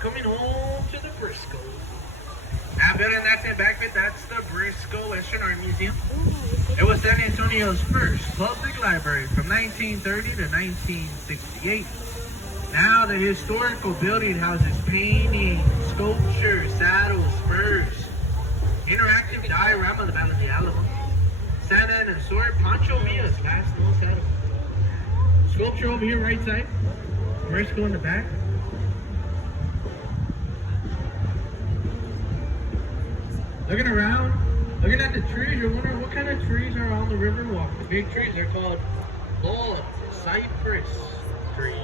coming home to the Briscoe. That building that's in Backfit, that's the Briscoe Western Art Museum. It was San Antonio's first public library from 1930 to 1968. Now the historical building houses paintings, sculptures, saddles, spurs, interactive diorama of the Battle of the Alamo, Santa and Sword, Pancho Villa's last known saddle. Sculpture over here, right side. Briscoe in the back. Looking around, looking at the trees, you're wondering what kind of trees are on the Riverwalk. The big trees are called bald cypress trees.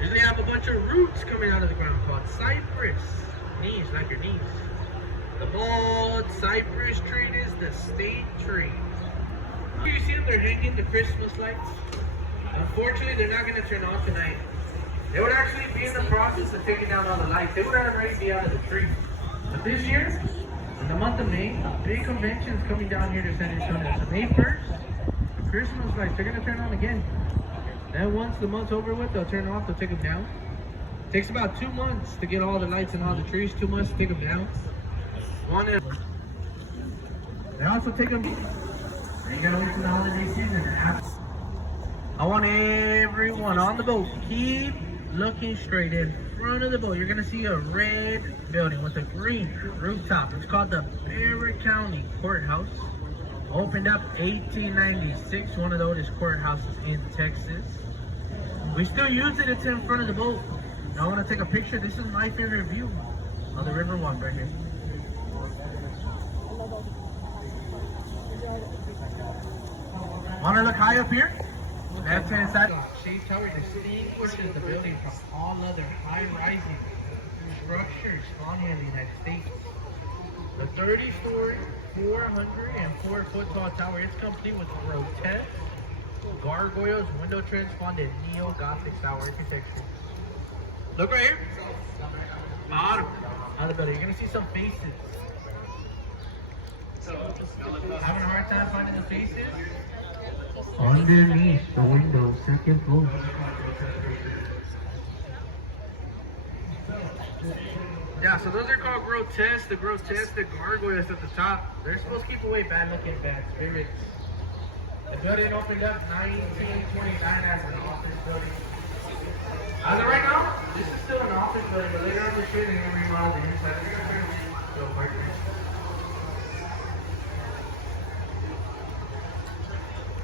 Usually have a bunch of roots coming out of the ground called cypress. Knees, like your knees. The bald cypress tree is the state tree. You see them, they're hanging the Christmas lights. Unfortunately, they're not going to turn off tonight. They would actually be in the process of taking down all the lights. They would already be out of the tree. But this year, in the month of May, a big convention is coming down here to San Antonio. So May 1st, the Christmas lights, they're going to turn on again. Then once the month's over with, they'll turn off, they'll take them down. It takes about 2 months to get all the lights and all the trees, 2 months to take them down. They also take them, you gotta wait till the holiday season. I want everyone on the boat, keep looking straight in front of the boat. You're gonna see a red building with a green rooftop. It's called the Barrett County Courthouse. Opened up 1896, one of the oldest courthouses in Texas. We still use it, it's in front of the boat. Now I wanna take a picture. This is my favorite view on the Riverwalk right here. Wanna look high up here? Left hand side. Shade Tower distinguishes the building from all other high-rising structures found here in the United States. The 30-story, 404-foot tall tower is complete with grotesque gargoyles, window treads found in neo-Gothic style architecture. Look right here. Bottom of the building. You're gonna see some faces. Having a hard time finding the faces? Underneath the window, second floor. Yeah, so those are called grotesque. The gargoyles at the top. They're supposed to keep away bad-looking bad spirits. The building opened up 1929 as an office building. As of right now, this is still an office building, but later on this year they're going to remodel the inside. They're going to turn it into a apartment.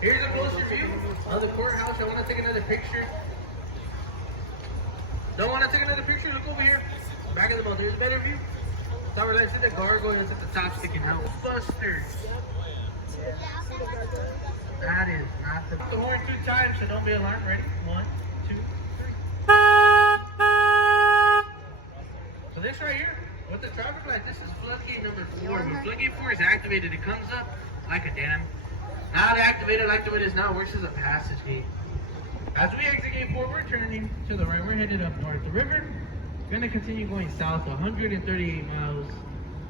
Here's a closer view of the courthouse. I want to take another picture. Don't want to take another picture? Look over here. Back of the boat. There's a better view. Tower lights in the gargoyles at the top sticking out. Busters. That is not the horn 2 times, so don't be alarmed. Ready? 1, 2, 3. So this right here, with the traffic light, this is floodgate number 4. When floodgate 4 is activated, it comes up like a dam. Not activated like the way it is now, works as a passage gate. As we exit gate 4, we're turning to the right. We're headed up north. The river is going to continue going south 138 miles.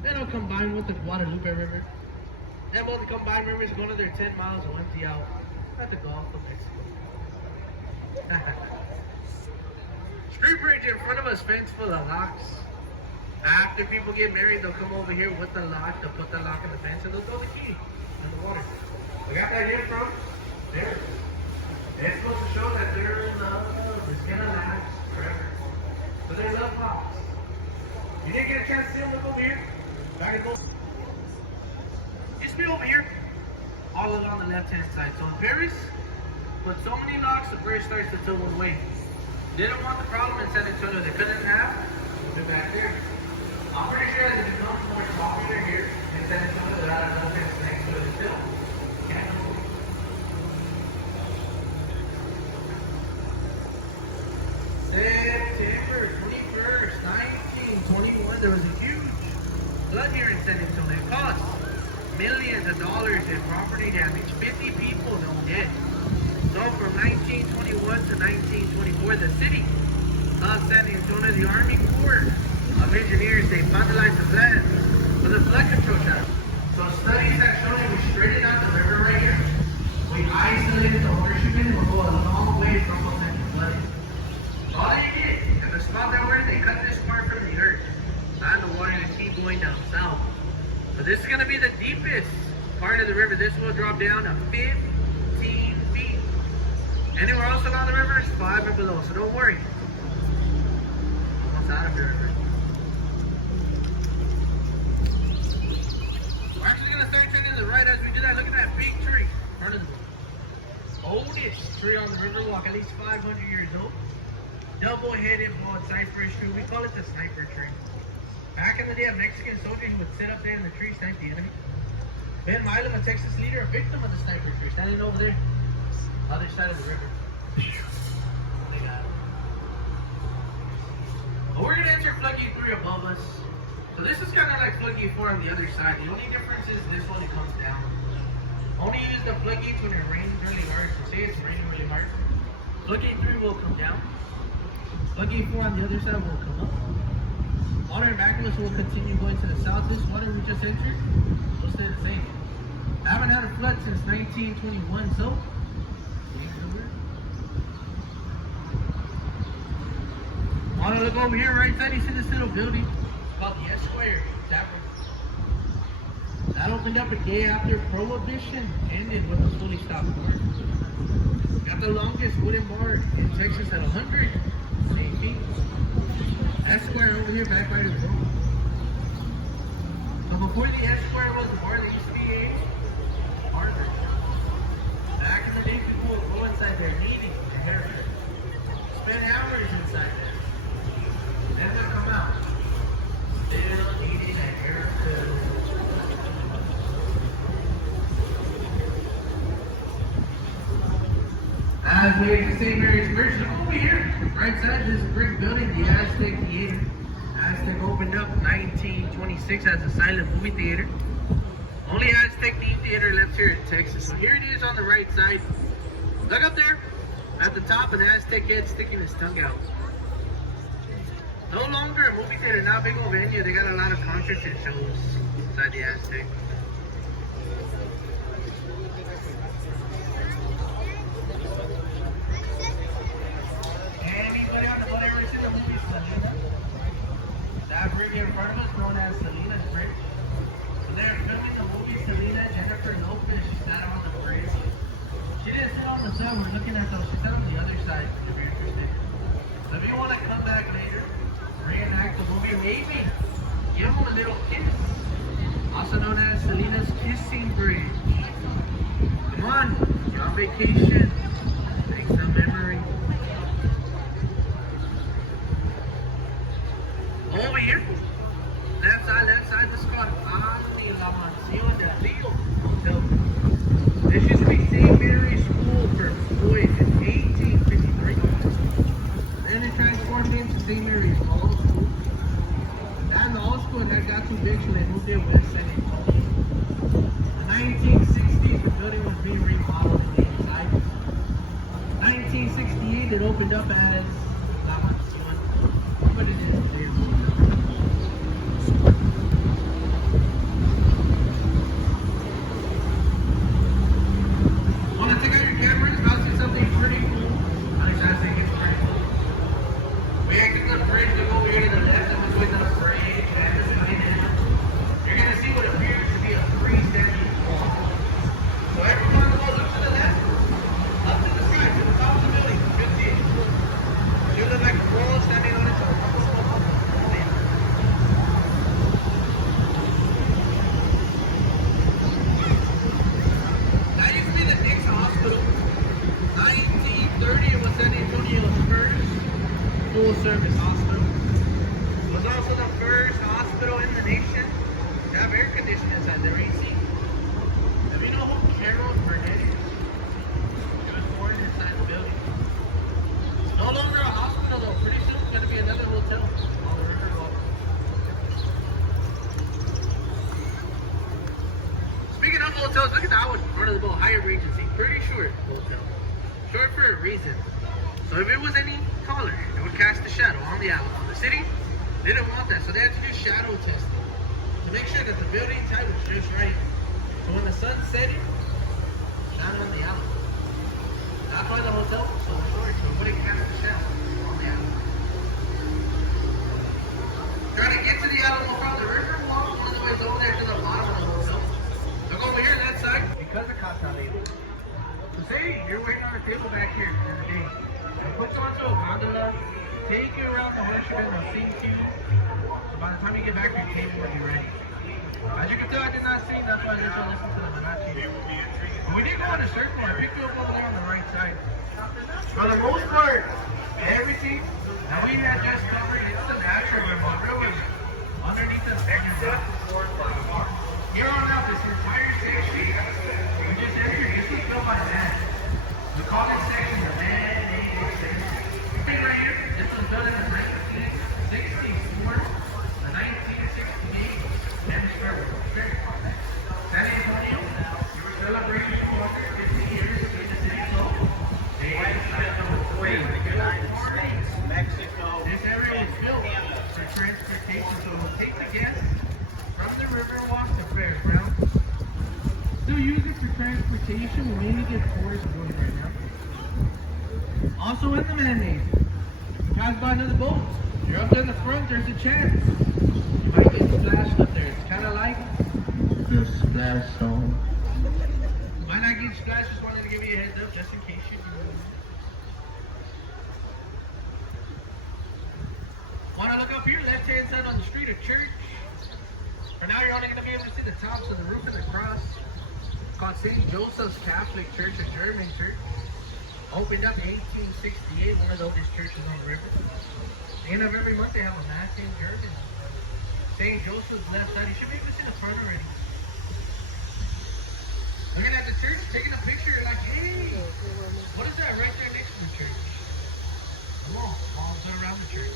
Then it'll combine with the Guadalupe River. Then both the combined rivers go another 10 miles and empty out at the Gulf of Mexico. Street bridge in front of us, fence full of locks. After people get married, they'll come over here with the lock. They'll put the lock in the fence and they'll throw the key in the water. We got that here from there. It's supposed to show that their love is gonna last forever. So their love locks. You didn't get a chance to see them? Look over here. Back and forth. Just be over here. All along the left-hand side. So in Paris, put so many locks, the bridge starts to tilt one way. Didn't want the problem in San Antonio. They couldn't have. Move it back there. I'm pretty sure as it becomes more popular here in San Antonio, there are no fence next to it still. September 21st, 1921, there was a huge flood here in San Antonio. It cost millions of dollars in property damage. 50 people don't dead. So from 1921 to 1924, the city of San Antonio, the Army Corps of Engineers, they finalized the plan for the flood control tower. So studies have shown we straightened out the river right here. We isolated the watershed and we'll go a long way from potential flooding. All they did, in the spot that we're in, they cut this part from This is gonna be the deepest part of the river. This will drop down to 15 feet. Anywhere else along the river is 5 or below, so don't worry. Almost out of the river. We're actually gonna start turning to the right as we do that. Look at that big tree in front of the oldest tree on the Riverwalk, at least 500 years old. Double-headed bald cypress tree. We call it the sniper tree. Back in the day, a Mexican soldier, he would sit up there in the tree, snipe the enemy. Ben Milam, a Texas leader, a victim of the sniper tree, standing over there, other side of the river. They got it. But we're gonna enter floodgate 3 above us. So this is kind of like floodgate 4 on the other side. The only difference is this one, it comes down. Only use the floodgates when it rains really hard. So say it's raining really hard. Floodgate 3 will come down. Floodgate 4 on the other side will come up. Water in back of us will continue going to the south. This water we just entered will stay the same. I haven't had a flood since 1921, so want to look over here, right side, you see this little building called the Esquire Tavern. That opened up a day after Prohibition ended when it was fully stopped. Got the longest wooden bar in Texas at 100 feet. Esquire over here, back by the boat. So before the Esquire was a bar, there used to be a barber. Back in the day, people would go inside there needing their hair. Spend hours inside there. Then they'll come out. Still needing a haircut. As we ate the St. Mary's Church, look over here. Right side, this brick building, the Aztec Theater. Aztec opened up 1926 as a silent movie theater. Only Aztec themed theater left here in Texas. So here it is on the right side. Look up there. At the top, an Aztec head sticking his tongue out. No longer a movie theater, now big old venue. They got a lot of concerts and shows inside the Aztec. Anybody on the boat ever seen the movie Selena? That bridge in front of us known as Selena's Bridge. So they're filming the movie Selena. Jennifer Lopez, she sat on the bridge. She didn't sit on the side, we're looking at those. She sat on the other side, if you're interested. So if you want to come back later, reenact the movie, maybe give them a little kiss. Also known as Selena's Kissing Bridge. Come on, you're on vacation. Make some memory. Over here, left side, this is called La Mansión del Rio Hotel. This used to be St. Mary's School for boys in 1853. Then it transformed into St. Mary's Hall School. That law school that got too big, so they moved it west San Antonio. In the 1960s, the building was being remodeled in the inside. 1968, it opened up as La Mansión. But it is there. Want to take out your cameras? I'll see something pretty cool. I think it's pretty cool. We exit the bridge, we go over here to the left, and we're going to the bridge, and you're going to see what appears to be a freestanding wall. So everyone on the boat, look to the left, up to the side, to the top of the building, 15. You look like a wall standing on its own. That used to be the Nick's Hospital. 1930, it was San Antonio's first full-service hospital. It was also the first hospital in the nation to have air conditioning inside their AC. If you know who Carol Burnett is, she was born inside the building. It's no longer a hospital though. Pretty soon it's going to be another hotel on the Riverwalk. Speaking of hotels, look at that one in front of the boat, Hyatt Regency. Pretty short hotel. Short for a reason. So if it was any taller, it would cast a shadow on the island. The city didn't want that, so they had to do shadow testing to make sure that the building height was just right. So when the sun's setting, shine on the island. That's why the hotel was so short, so nobody cast a shadow on the island. Trying to get to the island from the river walk, one of the ways over there to the bottom of the because it costs that label. So say you're waiting on a table back here in the day. It puts onto a gondola, take you around the horse, you're gonna sing to you. So by the time you get back, your table will be ready. As you can tell, I did not sing, that's why I didn't listen to them. I'm not cheating. But we did go in a circle. I picked you up over there on the right side. For the most part, everything that we had just covered, it's the natural river. Underneath the section. Here on out, this entire section, we just entered. This was built by man. We call this section the man-made section. Right here, this was built in the 1964, the 1968 Hemisphere. San Antonio, you were celebrating 450 years in the city code. Mexico. This area is built for transportation, so we'll take the guests from the Riverwalk to Fairground. Still use it for transportation. We mainly get tourists going right now. Also in the man-made. Pass by another boat. You're up there in the front, there's a chance. You might get splashed up there. It's kind of like the splash zone. You might not get splashed, just wanted to give you a heads up just in case you do. Want to look up here, left-hand side on the street, a church. For now, you're only going to be able to see the tops of the roof and the cross. It's called St. Joseph's Catholic Church, a German church. Opened up in 1868, one of the oldest churches on the river. At the end of every month, they have a mass in German. St. Joseph's left side, you should be able to see the front already. Looking at the church, taking a picture, you're like, hey, what is that right there next to the church? Come on, all put around the church.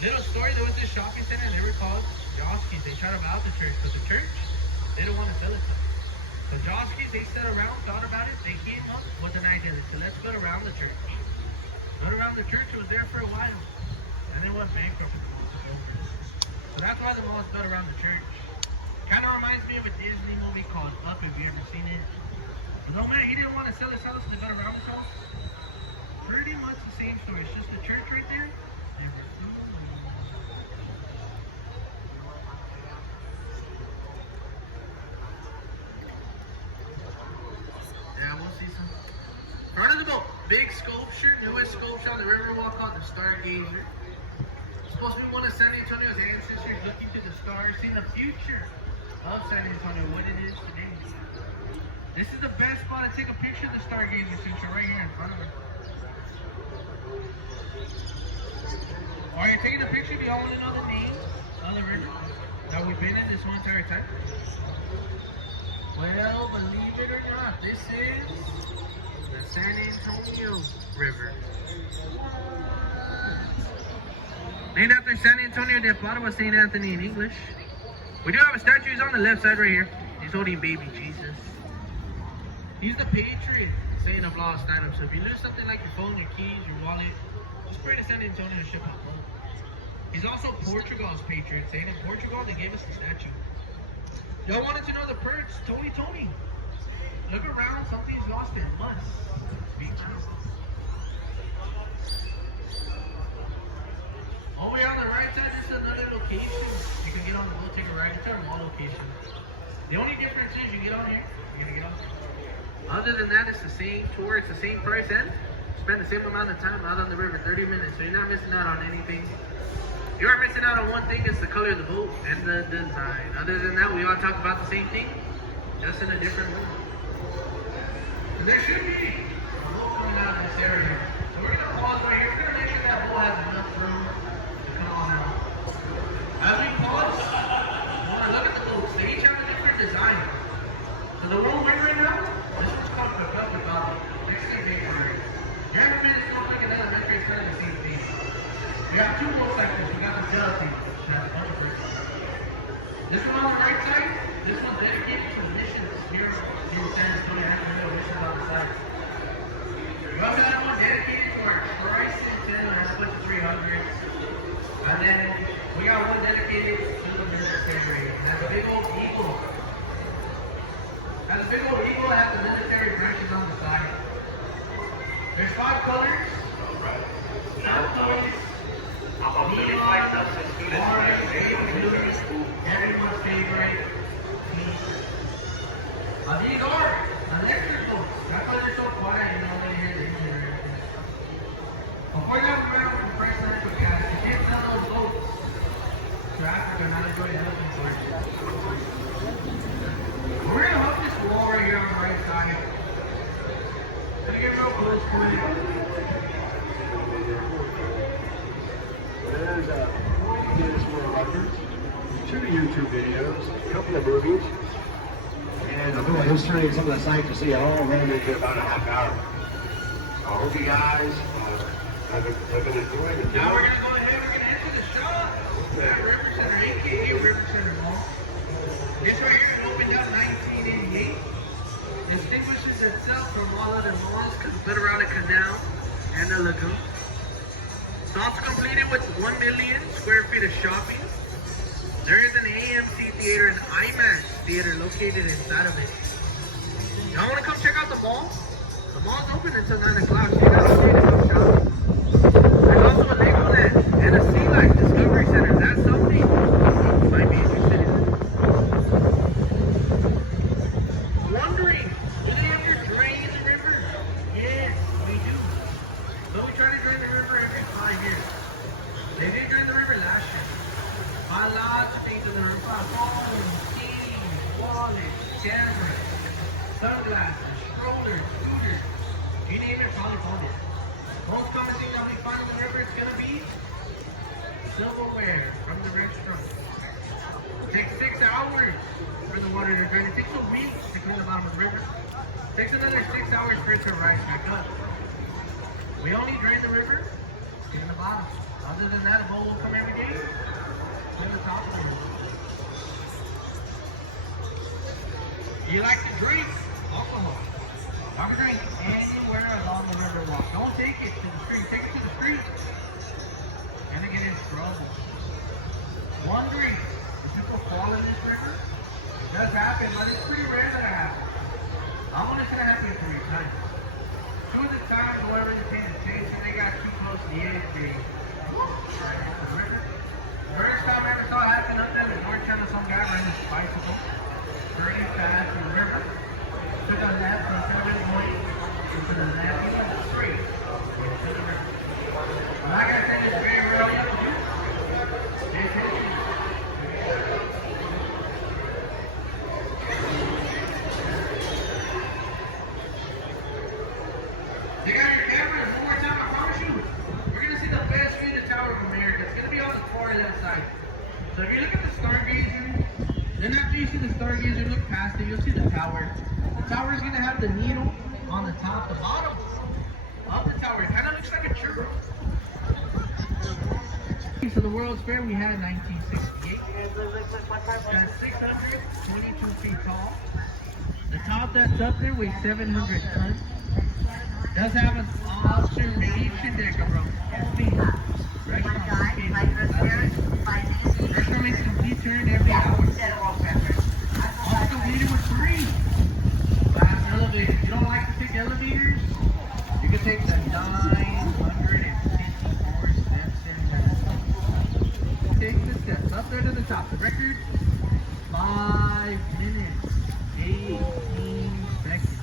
Little story, there was this shopping center and they were called Joskies. They tried to buy out the church, but the church, they don't want to sell it to them. So Joskies, they sat around, thought about it, they came up with an idea. They said, let's go around the church. Got around the church, it was there for a while. And then went bankrupt. So that's why the mall's built around the church. Kind of reminds me of a Disney movie called Up, if you ever seen it. But no man, he didn't want to sell his house, so they got around his house. Pretty much the same story. It's just the church right there. Yeah, we'll see some. Front of the boat, big sculpture, newest sculpture on the Riverwalk called the Stargazer. It's supposed to be one of San Antonio's ancestors looking to the stars, seeing the future of San Antonio, what it is today. This is the best spot to take a picture of the Stargazer since you're right here in front of it. While you're taking a picture, do y'all want to know the name of the river that we've been in this whole entire time? Well, believe it or not, this is the San Antonio River. Named after San Antonio de Padua, St. Anthony in English. We do have a statue. He's on the left side right here. He's holding baby Jesus. He's the patron saint of lost items. So if you lose something like your phone, your keys, your wallet, just pray to San Antonio and ship it home. He's also Portugal's patron saint. In Portugal, they gave us the statue. Y'all wanted to know the perks? Tony. Look around, something's lost, it must be found. Over here on the right side, this is another location. You can get on the boat, take a ride. It's our mall location. The only difference is you get on here, you're gonna get on. Other than that, it's the same tour, it's the same price, and spend the same amount of time out on the river, 30 minutes, so you're not missing out on anything. You are missing out on one thing, it's the color of the boat and the design. Other than that, we all talk about the same thing, just in a different way. And there should be a boat coming out of this area. So we're gonna pause right here, we're gonna make sure that boat has enough room to come on out. As we pause, we wanna look at the boats. They each have a different design. So the one we're in right now, this one's called Propel Valley. Next thing they were. You haven't been to Snowflake and Elementary, it's kind of the same thing. We have two boat sections. We got the gelatin, which has a bunch of bricks. This one on the right side, this one's dedicated to the missions here in San Antonio. I have to know missions on the side. We also have one dedicated to our tricentennial, has a bunch of 300s. And then we got one dedicated to the military. It has a big old eagle. It has a big old eagle that has the military branches on the side. There's 5 colors. Turquoise, everyone's favorite. These are electric boats. That's why they're so quiet, you know, they hear the engine or anything. Before that, remember the price of natural gas. You can't sell those boats to Africa, not enjoy the elephant story. We're gonna hook this wall right here on the right side. Gonna get real close to it. There's Guinness World Records, 2 YouTube videos, a couple of movies, and a little history and some of the sights to see all rolled into about a half hour. I hope you guys have been enjoying it. Now we're gonna go ahead, we're gonna enter the shop at River Center, aka River Center Mall. This right here opened up 1988. Distinguishes itself from all other malls because it's built around a canal and a lagoon. It's also completed with 1 million square feet of shopping. There is an AMC theater and IMAX theater located inside of it. Y'all want to come check out the mall? The mall's open until 9 o'clock, so you gotta stay to come shopping. There's also a Legoland and a Sea Life Discovery Center. That's something you might be interested in. Wondering, do they ever drain the river? Yes, we do. So we try to drain the river every 5 years. They did drain the river last year. Found lots of things in the river. Phones, CDs, wallets, cameras, sunglasses, strollers, scooters. You name it, probably found it. Most common thing that we find in the river is gonna be silverware from the restaurant. It takes 6 hours for the water to drain. It takes a week to clean the bottom of the river. It takes another 6 hours for it to rise back up. We only drain the river in the bottom. Other than that, a boat will come every day to the top of the river. You like to drink alcohol? I'm drinking anywhere along the Riverwalk. Don't take it to the street. Take it to the street. And get in trouble. Wondering if people fall in this river? It does happen, but it's pretty rare that it happens. I'm gonna say it happens 3 times. 2 of the times, whoever is paying attention, they got too close to the edge. First time I ever saw it happen up there in the North Channel, some guy ran his bicycle pretty fast in the river. Took a left and started going into the left, he went straight into the river. Well, like I said, it's very rare to do. Pay attention. Take out your cameras one more time, I promise you. We're going to see the best view of the Tower of America. It's going to be on the far left side. So if you look at the stargazer, then after you see the stargazer, look past it, you'll see the tower. The tower is going to have the needle on the top, the bottom of the tower. It kind of looks like a churro. So the World's Fair we had in 1968. That's 622 feet tall. The top that's up there weighs 700 tons. Does have an observation deck around 15. Restaurant makes a complete turn every hour. Also completed with 3 glass elevators. If you don't like to take elevators, you can take the 954 steps in. Take the steps up there to the top. The record, 5 minutes, 18 seconds.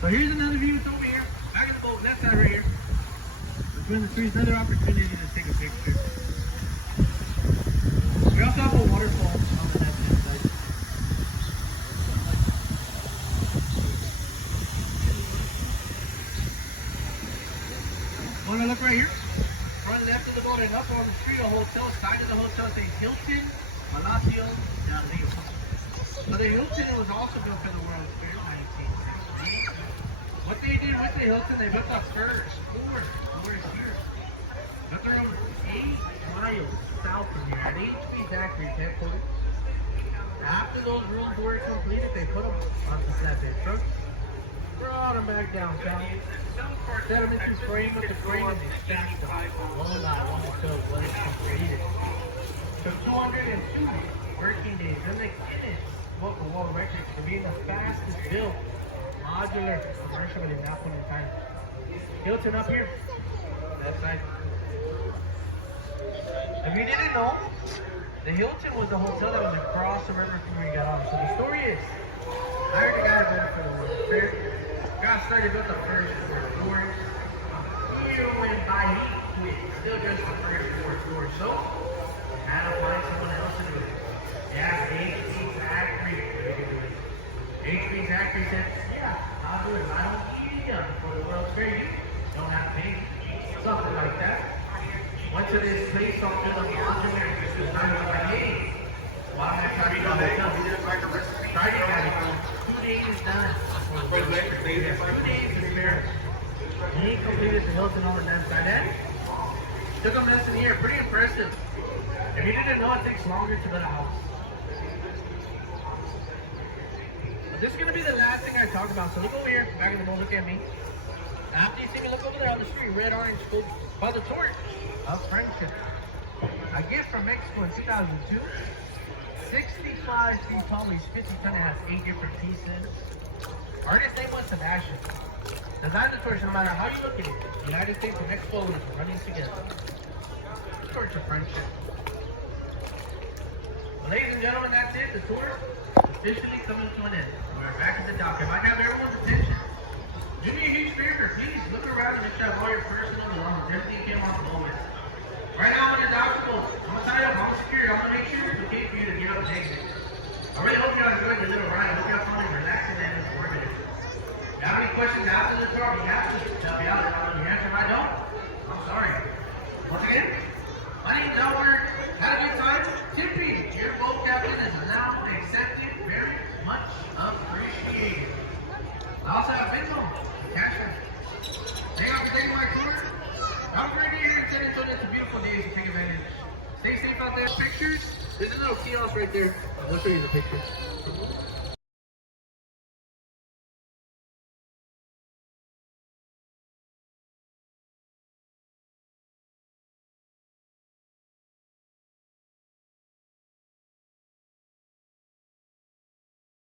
So here's another view. It's over here. Back of the boat, left side right here. Between the trees, another opportunity to take a picture. We also have a waterfall on the left hand side. Want to look right here? Front left of the boat and up on the street, a hotel. Side of the hotel says Hilton Palacio del Rio. So the Hilton was also built for the World's Fair in 1968. What they did with the Hilton, they built the first 4 floors here. But they're over 8 miles south of here. At HP Zachary headquarters. After those rooms were completed, they put them on the flatbed trucks. Brought them back downtown. Set them into frame with the frame and they stacked them. One by one until it was completed. So 202 working days. Then they Guinness Book of World Records for being the fastest built modular commercial at that point in time. Hilton up here, that side. If you didn't know, The Hilton was the hotel that was across the river from where you got off. So the story is, I heard the guy voted for the World Fair. Got started, built the first four floors. Year went by, he quit. Still just the first four floors. So, had to find someone else to do it. Yeah, HP Factory. HP Factory said, yeah, I'll do it. I don't need you for the World's Fair. You don't have to pay. Something like that. Went to this place on the monument. This was not like, hey, why am I trying to go hotel? Tried it, got it. 2 days done. 2 days to spare. He completed the Hilton on the left side. Then took him less than a year. Pretty impressive. If you didn't know, it takes longer to build a house. But this is going to be the last thing I talk about. So look over here, back in the boat, look at me. After you see me, look over there on the street, red, orange, gold, by the torch of friendship. A gift from Mexico in 2002. 65 feet tall, weighs 50 tons, it has 8 different pieces. Artist name was Sebastian. Design the torch, no matter how you look at it. United States and Mexico are running together. Torch of friendship. Well, ladies and gentlemen, that's it. The tour is officially coming to an end. We're back at the dock. If I have everyone's attention, do me a huge favor, please look around and make sure all your personal belongings, everything came off the moment. Right now, when the doctor goes, I'm gonna tie up, I'm gonna secure it, I'm gonna make sure it's okay for you to get up and exit. I really hope y'all enjoyed your little ride. I hope y'all found it relaxing and informative. If you have any questions after the tour, you have to tell me out. If you answer, if I don't, I'm sorry. Once again, my name's Albert. Had a good time. Tippy, your boat captain is now accepted. Very much appreciated. I also have Venmo. Cash app. Thank you for taking my tour. Have a great day here in San Antonio. It's a beautiful day, so take advantage. Stay safe out there. Pictures. There's a little kiosk right there. I'll show you the pictures.